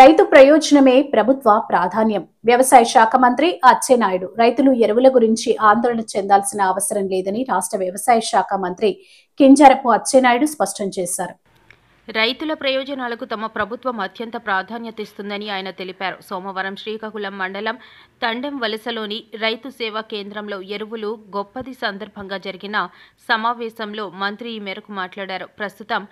రైతు ప్రయోజనమే ప్రభుత్వ ప్రాధాన్యం. వ్యవసాయ శాఖ మంత్రి అచ్చెన్నాయుడు రైతులు ఎరువుల గురించి ఆందోళన చెందాల్సిన అవసరం లేదని రాష్ట్ర వ్యవసాయ శాఖ మంత్రి కింజరాపు అచ్చెన్నాయుడు స్పష్టం చేశారు. రైతుల ప్రయోజనాలకు తమ ప్రభుత్వం అత్యంత ప్రాధాన్యత ఇస్తుందని ఆయన తెలిపారు. సోమవారం శ్రీకాకుళం మండలం తండెం వలసలోని రైతు సేవా కేంద్రంలో ఎరువులు గొప్పది సందర్భంగా జరిగిన సమావేశంలో మంత్రి ఈ మేరకు మాట్లాడారు. ప్రస్తుతం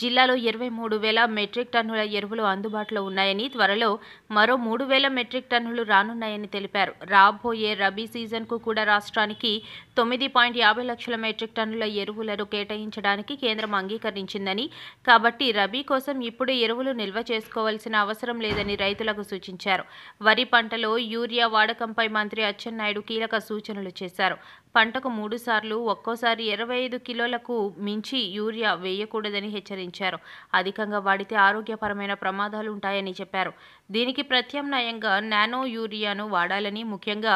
జిల్లాలో 23,000 మెట్రిక్ టన్నుల ఎరువులు అందుబాటులో ఉన్నాయని, త్వరలో మరో 3,000 మెట్రిక్ టన్నులు రానున్నాయని తెలిపారు. రాబోయే రబీ సీజన్కు కూడా రాష్ట్రానికి 9.50 లక్షల మెట్రిక్ టన్నుల ఎరువులను కేటాయించడానికి కేంద్రం అంగీకరించిందని, కాబట్టి రబీ కోసం ఇప్పుడు ఎరువులు నిల్వ చేసుకోవాల్సిన అవసరం లేదని రైతులకు సూచించారు. వరి పంటలో యూరియా వాడకంపై మంత్రి అచ్చెన్నాయుడు కీలక సూచనలు చేశారు. పంటకు 3 సార్లు ఒక్కోసారి 25 కిలోలకు మించి యూరియా వేయకూడదని హెచ్చరించారు. అధికంగా వాడితే ఆరోగ్యపరమైన ప్రమాదాలు ఉంటాయని చెప్పారు. దీనికి ప్రత్యామ్నాయంగా నానో యూరియాను వాడాలని, ముఖ్యంగా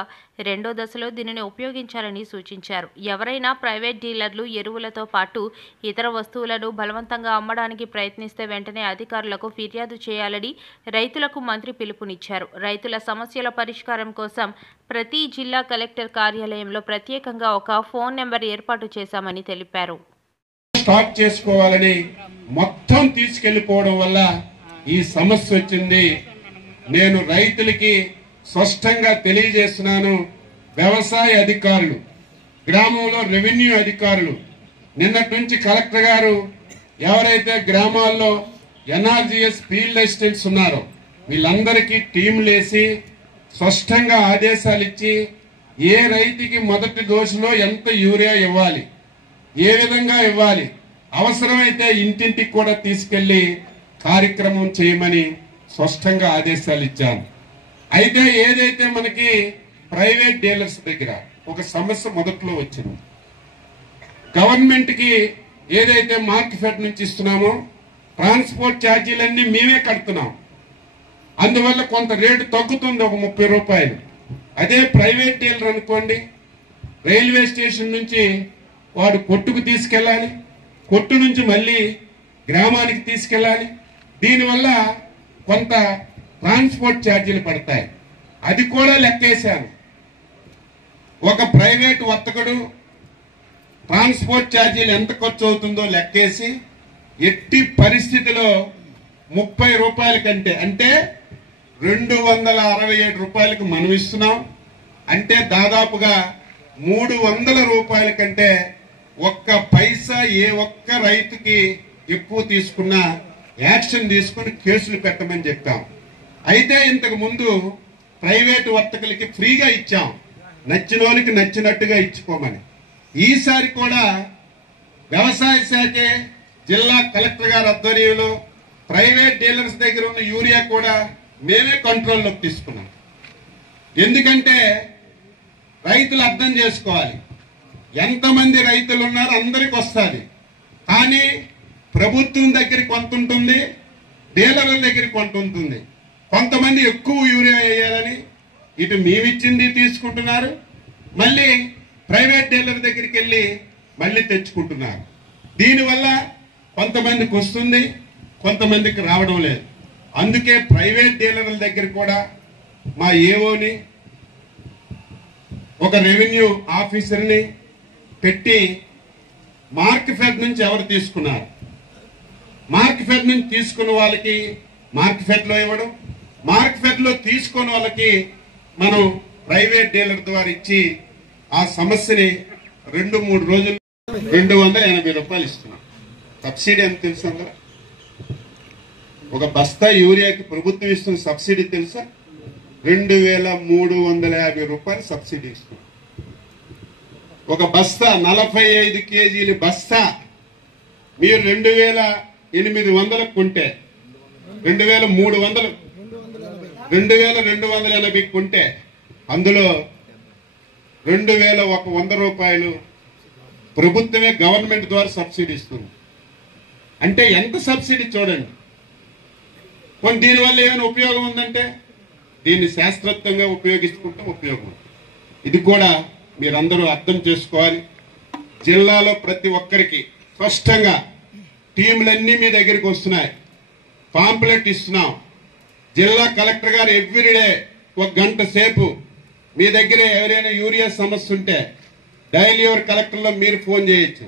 రెండో దశలో దీనిని ఉపయోగించాలని సూచించారు. ఎవరైనా ప్రైవేట్ డీలర్లు ఎరువులతో పాటు ఇతర వస్తువులను బలవంతంగా అమ్మడానికి ప్రయత్నిస్తే వెంటనే అధికారులకు ఫిర్యాదు చేయాలని రైతులకు మంత్రి పిలుపునిచ్చారు. రైతుల సమస్యల పరిష్కారం కోసం ప్రతి జిల్లా కలెక్టర్ కార్యాలయంలో ప్రత్యేకంగా ఒక ఫోన్ నెంబర్ ఏర్పాటు చేశామని తెలిపారు. స్టార్ట్ చేసుకోవాలని మొత్తం తీసుకెళ్లిపోవడం వల్ల ఈ సమస్య వచ్చింది. నేను రైతులకి స్పష్టంగా తెలియజేస్తున్నాను. వ్యవసాయ అధికారులు, గ్రామంలో రెవెన్యూ అధికారులు, నిన్నటి నుంచి కలెక్టర్ గారు ఎవరైతే గ్రామాల్లో ఎన్ఆర్జీఎస్ ఫీల్డ్ అసిస్టెంట్స్ ఉన్నారో వీళ్ళందరికీ టీంలేసి స్పష్టంగా ఆదేశాలు ఇచ్చి ఏ రైతుకి మొదటి డోసులో ఎంత యూరియా ఇవ్వాలి, ఏ విధంగా ఇవ్వాలి, అవసరమైతే ఇంటింటికి కూడా తీసుకెళ్లి కార్యక్రమం చేయమని స్పష్టంగా ఆదేశాలు ఇచ్చాను. అయితే ఏదైతే మనకి ప్రైవేట్ డీలర్స్ దగ్గర ఒక సమస్య మొదట్లో వచ్చింది. గవర్నమెంట్ కి ఏదైతే మార్కెట్ నుంచి ఇస్తున్నామో ట్రాన్స్పోర్ట్ ఛార్జీలన్నీ మేమే కడుతున్నాం. అందువల్ల కొంత రేటు తగ్గుతుంది, ఒక 30 రూపాయలు. అదే ప్రైవేట్ డీలర్ అనుకోండి, రైల్వే స్టేషన్ నుంచి వాడు కొట్టుకు తీసుకెళ్ళాలి, కొట్టు నుంచి మళ్ళీ గ్రామానికి తీసుకెళ్ళాలి. దీనివల్ల కొంత ట్రాన్స్పోర్ట్ ఛార్జీలు పడతాయి. అది కూడా లెక్కేశాను. ఒక ప్రైవేట్ వర్తకుడు ట్రాన్స్పోర్ట్ ఛార్జీలు ఎంత ఖర్చు అవుతుందో లెక్కేసి ఎట్టి పరిస్థితిలో 30 రూపాయల కంటే, అంటే 267 రూపాయలకు మనం ఇస్తున్నాం. అంటే దాదాపుగా 300 రూపాయల కంటే ఒక్క పైసా ఏ ఒక్క రైతుకి ఎక్కువ తీసుకున్నా యాక్షన్ తీసుకుని కేసులు పెట్టమని చెప్పాం. అయితే ఇంతకు ముందు ప్రైవేటు వర్తకులకి ఫ్రీగా ఇచ్చాం, నచ్చిన వాళ్ళకి నచ్చినట్టుగా ఇచ్చుకోమని. ఈసారి కూడా వ్యవసాయ శాఖే జిల్లా కలెక్టర్ గారి ఆధ్వర్యంలో ప్రైవేట్ డీలర్స్ దగ్గర ఉన్న యూరియా కూడా మేమే కంట్రోల్లోకి తీసుకున్నాం. ఎందుకంటే రైతులు అర్థం చేసుకోవాలి, ఎంతమంది రైతులు ఉన్నారో అందరికి వస్తుంది. కానీ ప్రభుత్వం దగ్గర కొంత ఉంటుంది, డీలర్ల దగ్గర కొంత ఉంటుంది. కొంతమంది ఎక్కువ యూరియా వేయాలని ఇటు మేమిచ్చింది తీసుకుంటున్నారు, మళ్ళీ ప్రైవేట్ డీలర్ దగ్గరికి వెళ్ళి మళ్ళీ తెచ్చుకుంటున్నారు. దీనివల్ల కొంతమందికి వస్తుంది, కొంతమందికి రావడం లేదు. అందుకే ప్రైవేట్ డీలర్ల దగ్గర కూడా మా ఏఓని, ఒక రెవెన్యూ ఆఫీసర్ని పెట్టి మార్కెట్ నుంచి ఎవరు తీసుకున్నారు, మార్కెట్ నుంచి తీసుకున్న వాళ్ళకి మార్కెట్ లో ఇవ్వడం, మార్కెట్ లో తీసుకున్న వాళ్ళకి మనం ప్రైవేట్ డీలర్ ద్వారా ఇచ్చి ఆ సమస్యని 2-3 రోజులు 280 రూపాయలు ఇస్తున్నాం. సబ్సిడీ ఎంత తెలుసా? ఒక బస్తా యూరియాకి ప్రభుత్వం ఇస్తున్న సబ్సిడీ తెలుసా? 2,350 రూపాయలు సబ్సిడీ ఇస్తున్నాం. ఒక బస్తా 45 కేజీల బస్తా మీరు 2,800 కొంటే, 2,280 కొంటే అందులో 2,100 రూపాయలు ప్రభుత్వమే గవర్నమెంట్ ద్వారా సబ్సిడీ ఇస్తుంది. అంటే ఎంత సబ్సిడీ చూడండి. దీనివల్ల ఏమైనా ఉపయోగం ఉందంటే దీన్ని శాస్త్రోక్తంగా ఉపయోగించుకుంటే ఉపయోగం. ఇది కూడా మీరందరూ అర్థం చేసుకోవాలి. జిల్లాలో ప్రతి ఒక్కరికి స్పష్టంగా టీంలన్నీ మీ దగ్గరికి వస్తున్నాయి, పాంప్లెట్ ఇస్తున్నాం. జిల్లా కలెక్టర్ గారు ఎవ్రీడే 1 గంట సేపు మీ దగ్గర ఎవరైనా యూరియా సమస్య ఉంటే డైలీ ఎవరి కలెక్టర్లో మీరు ఫోన్ చేయొచ్చు.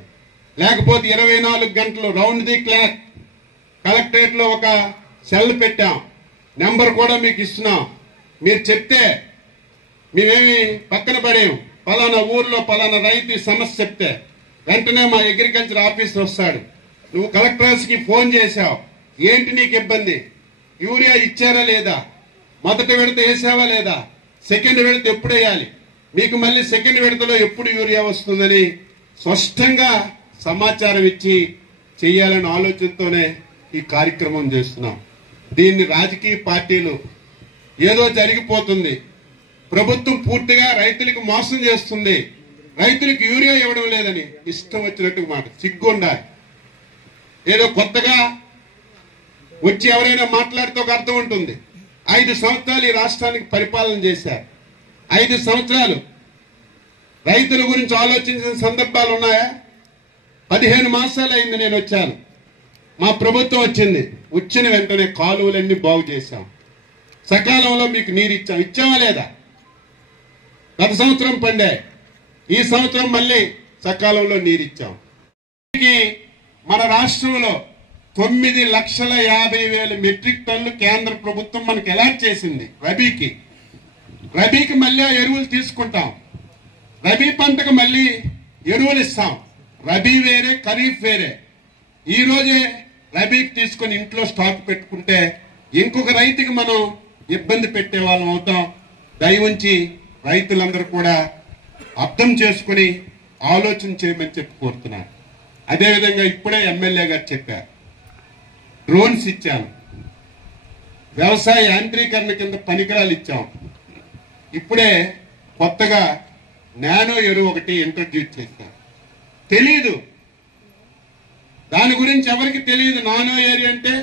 లేకపోతే 24 గంటలు రౌండ్ ది క్లాక్ కలెక్టరేట్ లో ఒక సెల్ పెట్టాం. నెంబర్ కూడా మీకు ఇస్తున్నాం. మీరు చెప్తే మేమేమి పక్కన పడేం. పలానా ఊర్లో పలానా రైతు సమస్య చెప్తే వెంటనే మా అగ్రికల్చర్ ఆఫీసర్ వస్తాడు. నువ్వు కలెక్టర్స్ కి ఫోన్ చేశావు, ఏంటి నీకు ఇబ్బంది, యూరియా ఇచ్చారా లేదా, మొదటి విడత వేసావా లేదా, సెకండ్ విడత ఎప్పుడు వేయాలి, మీకు మళ్ళీ సెకండ్ విడతలో ఎప్పుడు యూరియా వస్తుందని స్పష్టంగా సమాచారం ఇచ్చి చెయ్యాలనే ఆలోచనతోనే ఈ కార్యక్రమం చేస్తున్నాం. దీన్ని రాజకీయ పార్టీలు ఏదో జరిగిపోతుంది, ప్రభుత్వం పూర్తిగా రైతులకు మోసం చేస్తుంది, రైతులకు యూరియా ఇవ్వడం లేదని ఇష్టం వచ్చినట్టు మాట. సిగ్గుండాలి. ఏదో కొత్తగా వచ్చి ఎవరైనా మాట్లాడితే ఒక అర్థం ఉంటుంది. 5 సంవత్సరాలు ఈ రాష్ట్రానికి పరిపాలన చేశారు. 5 సంవత్సరాలు రైతుల గురించి ఆలోచించిన సందర్భాలు ఉన్నాయా? 15 మాసాలు అయింది నేను వచ్చాను. మా ప్రభుత్వం వచ్చింది. వచ్చిన వెంటనే కాలువలన్నీ బాగు చేశాం. సకాలంలో మీకు నీరు ఇచ్చాం. ఇచ్చామా లేదా? గత సంవత్సరం పండే, ఈ సంవత్సరం మళ్ళీ సకాలంలో నీరు ఇచ్చాం. మన రాష్ట్రంలో 9,50,000 మెట్రిక్ టన్నులు కేంద్ర ప్రభుత్వం మనకు అలాట్ చేసింది రబీకి మళ్ళీ ఎరువులు తీసుకుంటాం. రబీ పంటకు మళ్ళీ ఎరువులు ఇస్తాం. రబీ వేరే, ఖరీఫ్ వేరే. ఈ రోజే రబీకి తీసుకొని ఇంట్లో స్టాక్ పెట్టుకుంటే ఇంకొక రైతుకి మనం ఇబ్బంది పెట్టే వాళ్ళం అవుతాం. దయవుంచి రైతులందరూ కూడా అర్థం చేసుకుని ఆలోచన చేయమని చెప్పి కోరుతున్నాను. అదేవిధంగా ఇప్పుడే ఎమ్మెల్యే గారు చెప్పారు, డ్రోన్స్ ఇచ్చాను, వ్యవసాయ యాంత్రీకరణ కింద పరికరాలు ఇచ్చాం. ఇప్పుడే కొత్తగా నానో ఎరువు ఒకటి ఇంట్రడ్యూస్ చేశాం. తెలీదు, దాని గురించి ఎవరికి తెలియదు. నానో ఎరువు అంటే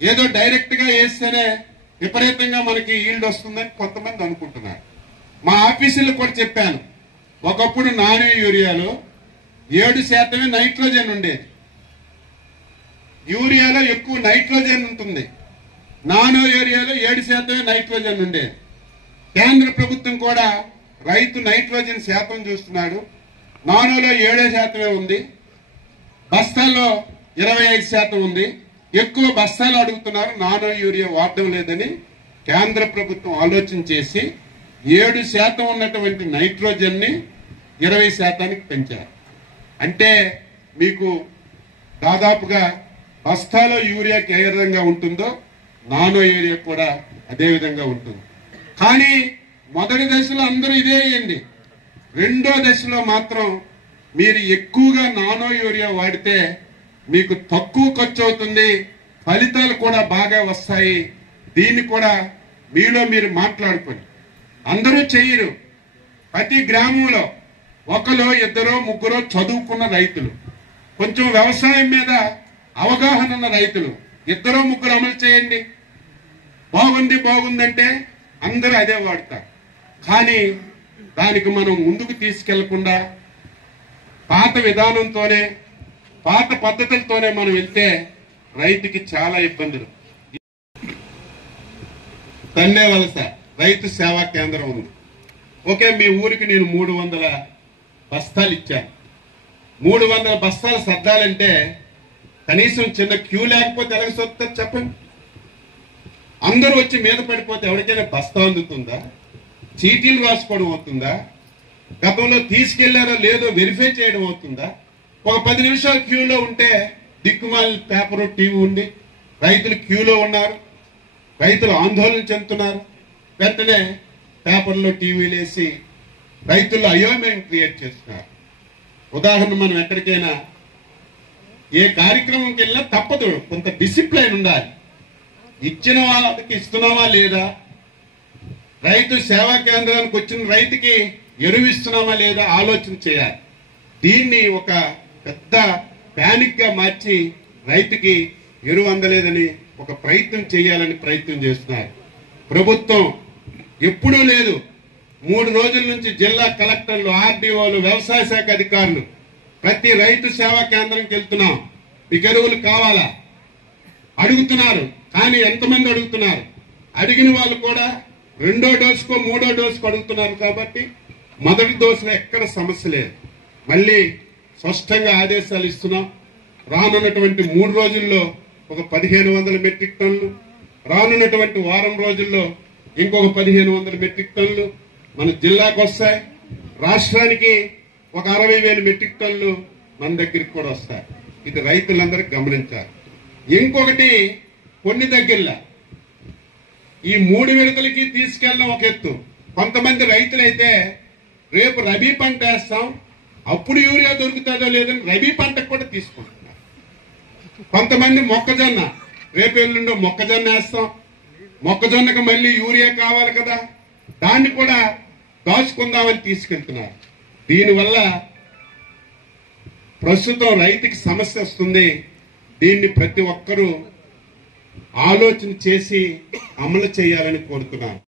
ఏదో డైరెక్ట్ గా వేస్తేనే విపరీతంగా మనకి ఈల్డ్ వస్తుందని కొంతమంది అనుకుంటున్నారు. మా ఆఫీసులో కూడా చెప్పాను, ఒకప్పుడు నానో యూరియాలో 7% నైట్రోజన్ ఉండేది. యూరియాలో ఎక్కువ నైట్రోజన్ ఉంటుంది, నానో యూరియాలో 7% నైట్రోజన్ ఉండేది. కేంద్ర ప్రభుత్వం కూడా రైతు నైట్రోజన్ శాతం చూస్తున్నాడు. నానోలో 7% ఉంది, బస్తాల్లో 25% ఉంది. ఎక్కువ బస్తాలు అడుగుతున్నారు, నానో యూరియా వాడడం లేదని కేంద్ర ప్రభుత్వం ఆలోచన చేసి 7% ఉన్నటువంటి నైట్రోజన్ ని 20%కి పెంచారు. అంటే మీకు దాదాపుగా బస్తాలో యూరియాకి ఏ విధంగా ఉంటుందో నానో యూరియా కూడా అదే విధంగా ఉంటుంది. కానీ మొదటి దశలో అందరూ ఇదే అయ్యింది. రెండో దశలో మాత్రం మీరు ఎక్కువగా నానో యూరియా వాడితే మీకు తక్కువ ఖర్చు అవుతుంది, ఫలితాలు కూడా బాగా వస్తాయి. దీన్ని కూడా మీలో మీరు మాట్లాడుకోండి. అందరూ చెయ్యరు. ప్రతి గ్రామంలో ఒకరో ఇద్దరో ముగ్గురో చదువుకున్న రైతులు, కొంచెం వ్యవసాయం మీద అవగాహన ఉన్న రైతులు 2 3 అమలు చేయండి. బాగుందంటే అందరూ అదే వాడతారు. కానీ దానికి మనం ముందుకు తీసుకెళ్లకుండా పాత విధానంతోనే, పాత పద్ధతులతోనే మనం వెళ్తే రైతుకి చాలా ఇబ్బందులు. తండేవలస రైతు సేవా కేంద్రం ఉంది. ఓకే, మీ ఊరికి నేను 300 బస్తాలు ఇచ్చాను. 300 బస్తాలు సర్దాలంటే కనీసం చిన్న క్యూ లేకపోతే ఎలాగ సొత్తుంది చెప్పండి? అందరూ వచ్చి మీద పడిపోతే ఎవరికైనా బస్తా అందుతుందా? చీటీలు రాసుకోవడం అవుతుందా? గతంలో తీసుకెళ్లారో లేదో వెరిఫై చేయడం అవుతుందా? ఒక 10 నిమిషాలు క్యూలో ఉంటే దిక్కుమాలి పేపరు టీవీ ఉంది, రైతులు క్యూలో ఉన్నారు, రైతులు ఆందోళన చెందుతున్నారు. వెంటనే పేపర్లో టీవీలు వేసి రైతుల్లో అయోమయం క్రియేట్ చేస్తున్నారు. ఉదాహరణ, మనం ఎక్కడికైనా ఏ కార్యక్రమంకి వెళ్ళినా తప్పదు, కొంత డిసిప్లైన్ ఉండాలి. ఇచ్చిన వాళ్ళకి ఇస్తున్నావా లేదా, రైతు సేవా కేంద్రానికి వచ్చిన రైతుకి ఎరువు ఇస్తున్నామా లేదా ఆలోచన చేయాలి. దీన్ని ఒక పెద్ద ప్యానిక్ గా మార్చి రైతుకి ఎరువు అందలేదని ఒక ప్రయత్నం చేయాలని ప్రయత్నం చేస్తున్నారు. ప్రభుత్వం ఎప్పుడూ లేదు. 3 రోజుల నుంచి జిల్లా కలెక్టర్లు, ఆర్డీఓలు, వ్యవసాయ శాఖ అధికారులు ప్రతి రైతు సేవా కేంద్రంకి వెళ్తున్నాం. మీకు ఎరువులు కావాలా అడుగుతున్నారు. కానీ ఎంతమంది అడుగుతున్నారు? అడిగిన వాళ్ళు కూడా రెండో డోసుకో మూడో డోసుకో అడుగుతున్నారు కాబట్టి మొదటి డోసులో ఎక్కడ సమస్య లేదు. మళ్ళీ స్పష్టంగా ఆదేశాలు ఇస్తున్నాం. రానున్నటువంటి 3 రోజుల్లో ఒక 1500 మెట్రిక్ టన్నులు, రానున్నటువంటి వారం రోజుల్లో ఇంకొక 1500 మెట్రిక్ టన్నులు మన జిల్లాకు వస్తాయి. రాష్ట్రానికి ఒక 60,000 మెట్రిక్ టన్నులు మన దగ్గరికి కూడా వస్తాయి. ఇది రైతులందరూ గమనించాలి. ఇంకొకటి కొన్ని దగ్గరలా ఈ 3 విడతలకి తీసుకెళ్ళడం ఒక ఎత్తు. కొంతమంది రైతులైతే రేపు రబీ పంట వేస్తాం, అప్పుడు యూరియా దొరుకుతుందో లేదని రబీ పంటకు కూడా తీసుకుంటున్నారు. కొంతమంది మొక్కజొన్న, రేపు ఎల్లుండో మొక్కజొన్న వేస్తాం, మొక్కజొన్నకు మళ్ళీ యూరియా కావాలి కదా, దాన్ని కూడా దాచుకుందామని తీసుకెళ్తున్నారు. దీనివల్ల ప్రస్తుతం రైతుకి సమస్య వస్తుంది. దీన్ని ప్రతి ఒక్కరూ ఆలోచన చేసి అమలు చేయాలని కోరుతున్నాను.